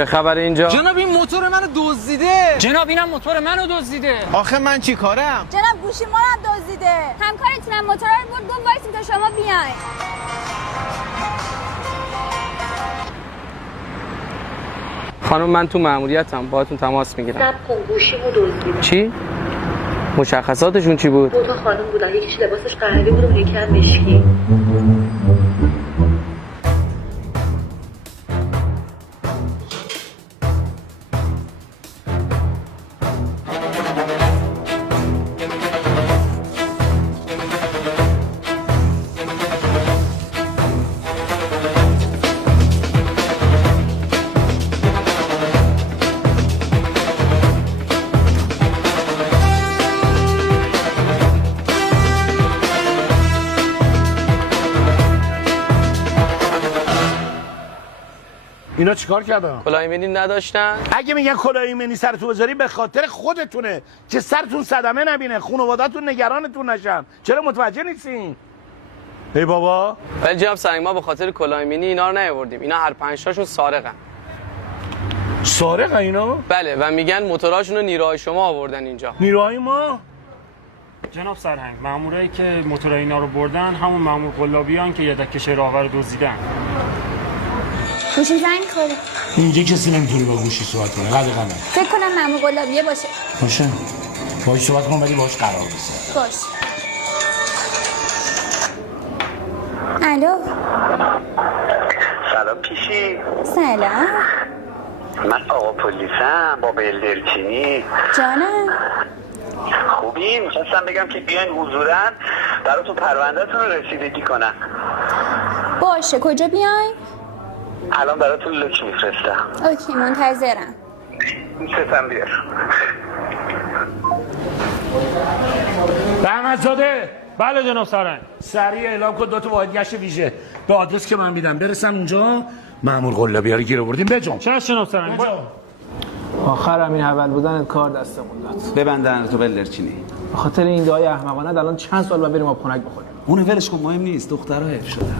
چه خبره اینجا؟ جناب این موتور منو دزدیده. جناب اینم موتور منو دزدیده. آخه من چی کارم؟ جناب گوشی ما رو دزدیده. همکارتونم موتور رو برد گفت وایسیم تا شما بیاین. خانم من تو مأموریتم، باهاتون تماس میگیرم. صبر کن گوشیمو دزدیدن. چی؟ مشخصاتشون چی بود؟ 2 تا خانم بودن، یکیش لباسش قهوه‌ای بود و یکی هم مشکی. اینا چیکار کردن؟ کلاه ایمنی نداشتن؟ اگه میگن کلاه ایمنی سرتون بذاری به خاطر خودتونه که سرتون صدمه نبینه، خانواده‌تون نگرانتون نشن. چرا متوجه نیستین؟ ای بابا، ولی جناب سرنگ ما به خاطر کلاه ایمنی اینا رو نیاوردیم. اینا هر 5 تاشون سارقن. سارقه اینا؟ بله و میگن موتوراشون رو نیروهای شما آوردن اینجا. نیروهای ما؟ جناب سرهنگ مامورایی که موتور اینا رو بردن همون مامور قلابیان که یدک شهرآور رو دزدیدن. گوشی زنگ خورده. اینجا کسی نمیتونه با گوشی صحبت کنه. قد قدم. فکر کنم مامور قلابیه باشه. باشه. باهاش صحبت کن ولی باهاش قرار بذار. باش. الو. سلام پیشی. سلام. من آقا پلیسم با بلدرچینی. جانم. خوبی؟ میخواستم بگم که بیاین حضوراً براتون پروندهتون رو رسیدگی کنم. باشه کجا بیاین؟ الان براتون لوک میفرستم. اوکی منتظرم. ستم بیار. رحمتزاده. بله جناب سرهنگ. سریع اعلام کن 2 تا واحد گشت ویژه به آدرس که من میدم برسم اونجا. مأمور قلابی رو گیر آوردیم بجام. چه جناب سرهنگ؟ آخر همین اول بودنت کار دستمون داد. ببندن تو بلدرچینی. به خاطر این دعای احمقانه الان چند سال بعد بریم آب خنک بخوریم. اون ولش کن، مهم نیست، دخترها حیف شدن.